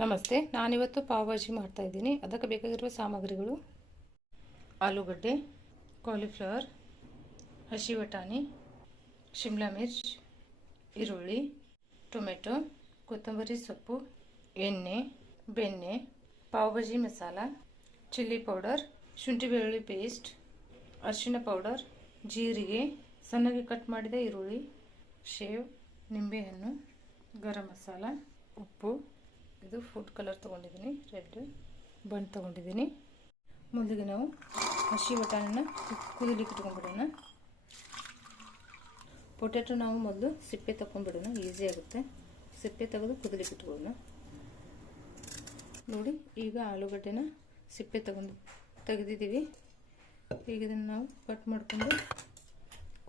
ನಮಸ್ತೆ, ನಾನಿವತ್ತು ಪಾವ್ ಭಾಜಿ ಮಾಡ್ತಾ ಇದ್ದೀನಿ. ಅದಕ್ಕೆ ಬೇಕಾಗಿರುವ ಸಾಮಗ್ರಿಗಳು: ಆಲೂಗಡ್ಡೆ, ಕಾಲಿಫ್ಲವರ್, ಹಸಿ ಬಟಾಣಿ, ಶಿಮ್ಲಾ ಮಿರ್ಚ್, ಈರುಳ್ಳಿ, ಟೊಮೆಟೊ, ಕೊತ್ತಂಬರಿ ಸೊಪ್ಪು, ಎಣ್ಣೆ, ಬೆಣ್ಣೆ, ಪಾವ್ ಭಾಜಿ ಮಸಾಲ, ಚಿಲ್ಲಿ ಪೌಡರ್, ಶುಂಠಿ ಬೆಳ್ಳುಳ್ಳಿ ಪೇಸ್ಟ್, ಅರಿಶಿನ ಪೌಡರ್, ಜೀರಿಗೆ, ಸಣ್ಣಗೆ ಕಟ್ ಮಾಡಿದ ಈರುಳ್ಳಿ, ಶೇವ್, ನಿಂಬೆಹಣ್ಣು, ಗರಂ ಮಸಾಲ, ಉಪ್ಪು. ಇದು ಫುಡ್ ಕಲರ್ ತೊಗೊಂಡಿದ್ದೀನಿ, ರೆಡ್ ಬಣ್ಣ ತೊಗೊಂಡಿದ್ದೀನಿ. ಮೊದಲಿಗೆ ನಾವು ಹಸಿ ಬಟಾಣಿನ ಕುದಿಲಿಕ್ಕೆ ಇಟ್ಕೊಂಡ್ಬಿಡೋಣ. ಪೊಟ್ಯಾಟೊ ನಾವು ಮೊದಲು ಸಿಪ್ಪೆ ತಗೊಂಡ್ಬಿಡೋಣ, ಈಸಿ ಆಗುತ್ತೆ. ಸಿಪ್ಪೆ ತೆಗೆದು ಕುದಿಲಿಕ್ಕೆ ಇಟ್ಕೊಳ್ಳೋಣ. ನೋಡಿ, ಈಗ ಆಲೂಗಡ್ಡೆನ ಸಿಪ್ಪೆ ತೆಗೆದಿದ್ದೀವಿ. ಈಗ ಇದನ್ನು ನಾವು ಕಟ್ ಮಾಡಿಕೊಂಡು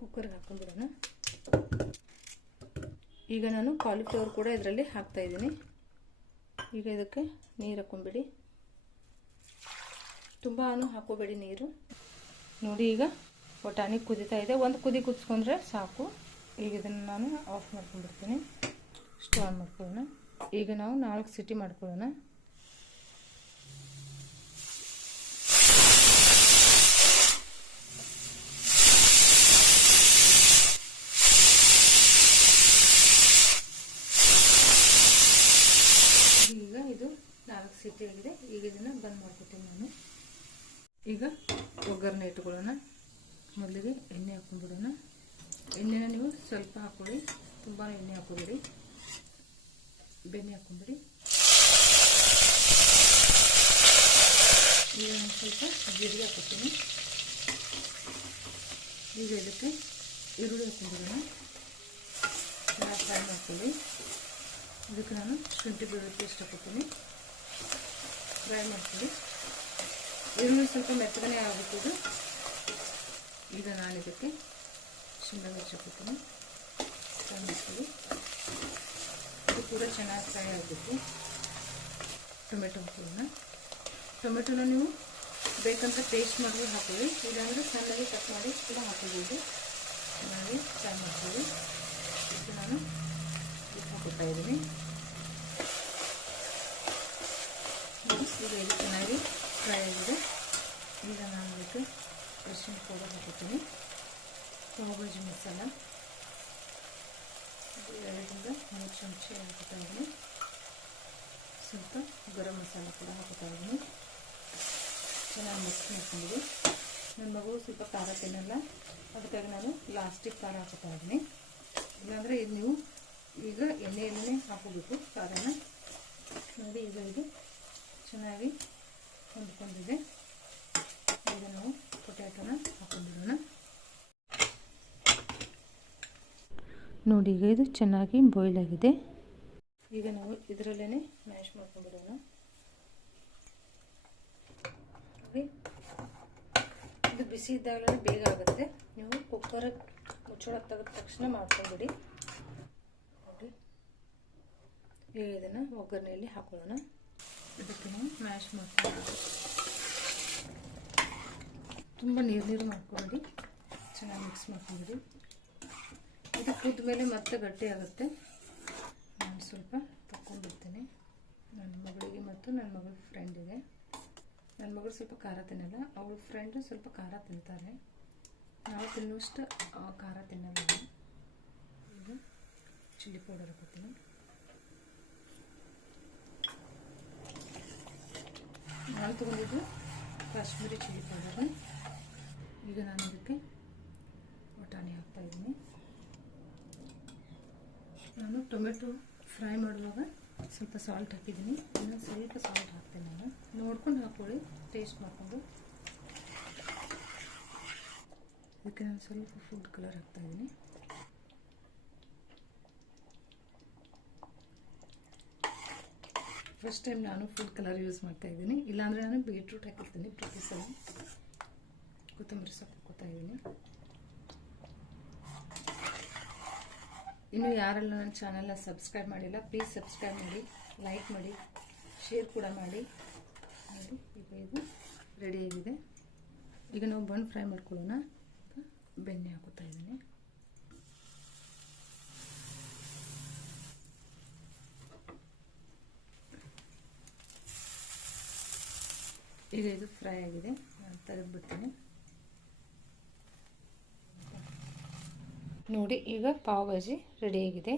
ಕುಕ್ಕರ್ಗೆ ಹಾಕೊಂಡ್ಬಿಡೋಣ. ಈಗ ನಾನು ಕಾಲಿಫ್ಲವರ್ ಕೂಡ ಇದರಲ್ಲಿ ಹಾಕ್ತಾಯಿದ್ದೀನಿ. ಈಗ ಇದಕ್ಕೆ ನೀರು ಹಾಕೊಂಡ್ಬಿಡಿ, ತುಂಬ ಹಾಕೋಬೇಡಿ ನೀರು. ನೋಡಿ, ಈಗ ಬಟಾಣಿ ಕುದೀತಾ ಇದೆ. ಒಂದು ಕುದಿ ಕುದಿಸ್ಕೊಂಡ್ರೆ ಸಾಕು. ಈಗ ಇದನ್ನು ನಾನು ಆಫ್ ಮಾಡ್ಕೊಂಡ್ಬಿಡ್ತೀನಿ. ಸ್ಟವ್ ಆನ್ ಮಾಡ್ಕೊಳ್ಳೋಣ. ಈಗ ನಾವು 4 ಸೀಟಿ ಮಾಡ್ಕೊಳ್ಳೋಣ. ಈಗ ಇದು 4 ಸೀಟಿ ಆಗಿದೆ. ಈಗ ಇದನ್ನು ಬಂದ್ ಮಾಡ್ಕೊತೀನಿ ನಾನು. ಈಗ ಒಗ್ಗರಣೆ ಇಟ್ಕೊಳ್ಳೋಣ. ಮೊದಲಿಗೆ ಎಣ್ಣೆ ಹಾಕೊಂಡ್ಬಿಡೋಣ. ಎಣ್ಣೆನ ನೀವು ಸ್ವಲ್ಪ ಹಾಕೊಳ್ಳಿ, ತುಂಬ ಎಣ್ಣೆ ಹಾಕೋಬೇಡಿ. ಬೆಣ್ಣೆ ಹಾಕೊಂಡ್ಬಿಡಿ. ಈಗ ನಾನು ಸ್ವಲ್ಪ ಜೀರಿಗೆ ಹಾಕೋತೀನಿ. ಈಗ ಇದಕ್ಕೆ ಈರುಳ್ಳಿ ಹಾಕೊಂಡ್ಬಿಡೋಣ. ಫ್ರೈ ಮಾಡ್ಕೊಳ್ಳಿ. ಇದಕ್ಕೆ ನಾನು ಶುಂಠಿ ಬೆಳ್ಳುಳ್ಳಿ ಪೇಸ್ಟ್ ಹಾಕೋತೀನಿ. ಫ್ರೈ ಮಾಡ್ಕೊಳ್ಳಿ. ಈರುಳ್ಳಿ ಸ್ವಲ್ಪ ಮೆತ್ತಗನೆ ಆಗುತ್ತದೆ. ಈಗ ನಾನು ಇದಕ್ಕೆ ಶಿಮ್ಲಾ ಮಿರ್ಚ್ ಹಾಕೋತೀನಿ. ಫ್ರೈ ಮಾಡ್ಕೊಳ್ಳಿ. ಇದು ಕೂಡ ಚೆನ್ನಾಗಿ ಫ್ರೈ ಆಗಬೇಕು. ಟೊಮೆಟೊ ಹಾಕೋಣ. ಟೊಮೆಟೊನ ನೀವು ಬೇಕಂತ ಪೇಸ್ಟ್ ಮಾಡಿ ಹಾಕೊಳ್ಳಿ, ಇಲ್ಲಾಂದರೆ ಸಣ್ಣಗೆ ಕಟ್ ಮಾಡಿ ಕೂಡ ಹಾಕೋಬೋದು. ಚೆನ್ನಾಗಿ ಫ್ರೈ ಮಾಡ್ಕೊಳ್ಳಿ. ಇದಕ್ಕೆ ನಾನು ಉಪ್ಪು ಹಾಕೋತಾ ಇದ್ದೀನಿ. ಈಗ ಇದು ಚೆನ್ನಾಗಿ ಫ್ರೈ ಆಗಿದೆ. ಈಗ ನಾನು ಅದಕ್ಕೆ ಅರಿಶಿನ ಪೌಡರ್ ಹಾಕೋತೀನಿ. ಪಾವ್ ಭಾಜಿ ಮಸಾಲ 2 ಚಮಚ ಹಾಕೋತಾ ಇದ್ದೀನಿ. ಸ್ವಲ್ಪ ಗರಂ ಮಸಾಲ ಕೂಡ ಹಾಕೋತಾ ಇದ್ದೀನಿ. ಚೆನ್ನಾಗಿ ಮಿಕ್ಸ್ ಮಾಡ್ಕೊಂಡಿದ್ದೀನಿ. ನನ್ನ ಮಗಳು ಸ್ವಲ್ಪ ಖಾರ ತಿನ್ನಲ್ಲ, ಅದಕ್ಕಾಗಿ ನಾನು ಲಾಸ್ಟಿಗೆ ಖಾರ ಹಾಕೋತಾ ಇದ್ದೀನಿ. ಇಲ್ಲಾಂದರೆ ಇದು ನೀವು ಈಗ ಎಣ್ಣೆಯಲ್ಲೇ ಹಾಕೋಬೇಕು ಖಾರನ. ನೋಡಿ, ಈಗ ಇದು ಚೆನ್ನಾಗಿ ಹೊಂದ್ಕೊಂಡಿದೆ. ಈಗ ನಾವು ಪೊಟ್ಯಾಟೊನ ಹಾಕೊಂಡ್ಬಿಡೋಣ. ನೋಡಿ, ಈಗ ಇದು ಚೆನ್ನಾಗಿ ಬಾಯ್ಲ್ ಆಗಿದೆ. ಈಗ ನಾವು ಇದರಲ್ಲೇ ಮ್ಯಾಶ್ ಮಾಡ್ಕೊಂಡ್ಬಿಡೋಣ. ನೋಡಿ, ಇದು ಬಿಸಿ ಇದ್ದಾಗಲೇ ಬೇಗ ಆಗುತ್ತೆ. ನೀವು ಕುಕ್ಕರ್ ಮುಚ್ಚಳ ತೆಗೆದ ತಕ್ಷಣ ಮಾಡ್ಕೊಂಡ್ಬಿಡಿ. ನೋಡಿ, ಈಗ ಇದನ್ನು ಒಗ್ಗರಣೆಯಲ್ಲಿ ಹಾಕೊಳ್ಳೋಣ. ಇದಕ್ಕೆ ನಾವು ಮ್ಯಾಶ್ ಮಾಡ್ಕೊಂಡು ತುಂಬ ನೀರು ಮಾಡ್ಕೊಂಡ್ಬಿಡಿ. ಚೆನ್ನಾಗಿ ಮಿಕ್ಸ್ ಮಾಡ್ಕೊಂಡ್ಬಿಡಿ. ಇದು ಕುದ್ದ ಮೇಲೆ ಮತ್ತೆ ಗಟ್ಟಿ ಆಗುತ್ತೆ. ನಾನು ಸ್ವಲ್ಪ ತಗೊಂಡ್ಬಿಡ್ತೀನಿ. ನನ್ನ ಮಗಳಿಗೆ ಮತ್ತು ನನ್ನ ಮಗಳ ಫ್ರೆಂಡ್ ಇದೆ. ನನ್ನ ಮಗಳು ಸ್ವಲ್ಪ ಖಾರ ತಿನ್ನಲ್ಲ, ಅವಳ ಫ್ರೆಂಡು ಸ್ವಲ್ಪ ಖಾರ ತಿಂತಾರೆ. ನಾವು ತಿನ್ನುವಷ್ಟು ಖಾರ ತಿನ್ನಲ್ಲ. ಈಗ ಚಿಲ್ಲಿ ಪೌಡರ್ ಹಾಕೋತೀನಿ. ನಾನು ತಗೊಂಡಿದ್ದು ಕಾಶ್ಮೀರಿ ಚಿಲ್ಲಿ ಪೌಡರ್. ಈಗ ನಾನು ಇದಕ್ಕೆ ಬಟಾಣಿ ಹಾಕ್ತಾಯಿದ್ದೀನಿ. ನಾನು ಟೊಮೆಟೊ ಫ್ರೈ ಮಾಡುವಾಗ ಸ್ವಲ್ಪ ಸಾಲ್ಟ್ ಹಾಕಿದ್ದೀನಿ. ಇನ್ನೊಂದು ಸ್ವಲ್ಪ ಸಾಲ್ಟ್ ಹಾಕ್ತೀನಿ. ನಾನು ನೋಡ್ಕೊಂಡು ಹಾಕ್ಕೊಳ್ಳಿ, ಟೇಸ್ಟ್ ಮಾಡಿಕೊಂಡು. ಇದಕ್ಕೆ ನಾನು ಸ್ವಲ್ಪ ಫುಡ್ ಕಲರ್ ಹಾಕ್ತಾಯಿದ್ದೀನಿ. ಫಸ್ಟ್ ಟೈಮ್ ನಾನು ಫುಡ್ ಕಲರ್ ಯೂಸ್ ಮಾಡ್ತಾಯಿದ್ದೀನಿ. ಇಲ್ಲಾಂದರೆ ನಾನು ಬೀಟ್ರೂಟ್ ಹಾಕಿರ್ತೀನಿ ಪ್ರತಿ ಸಲ. ಕೊತ್ತಂಬರಿ ಸೊಪ್ಪು ಹಾಕೋತಾ ಇದ್ದೀನಿ. ಇನ್ನೂ ಯಾರೆಲ್ಲ ನನ್ನ ಚಾನಲ್ನ ಸಬ್ಸ್ಕ್ರೈಬ್ ಮಾಡಿಲ್ಲ, ಪ್ಲೀಸ್ ಸಬ್ಸ್ಕ್ರೈಬ್ ಮಾಡಿ, ಲೈಕ್ ಮಾಡಿ, ಶೇರ್ ಕೂಡ ಮಾಡಿ. ನೋಡಿ, ಈಗ ಇದು ರೆಡಿಯಾಗಿದೆ. ಈಗ ನಾವು ಬನ್ ಫ್ರೈ ಮಾಡ್ಕೊಳ್ಳೋಣ. ಬೆಣ್ಣೆ ಹಾಕೋತಾ ಇದ್ದೀನಿ. ಈಗ ಇದು ಫ್ರೈ ಆಗಿದೆ, ನಾನು ತೆಗೆದುಬಿಡ್ತೀನಿ. ನೋಡಿ, ಈಗ ಪಾವ್ ಭಾಜಿ ರೆಡಿಯಾಗಿದೆ.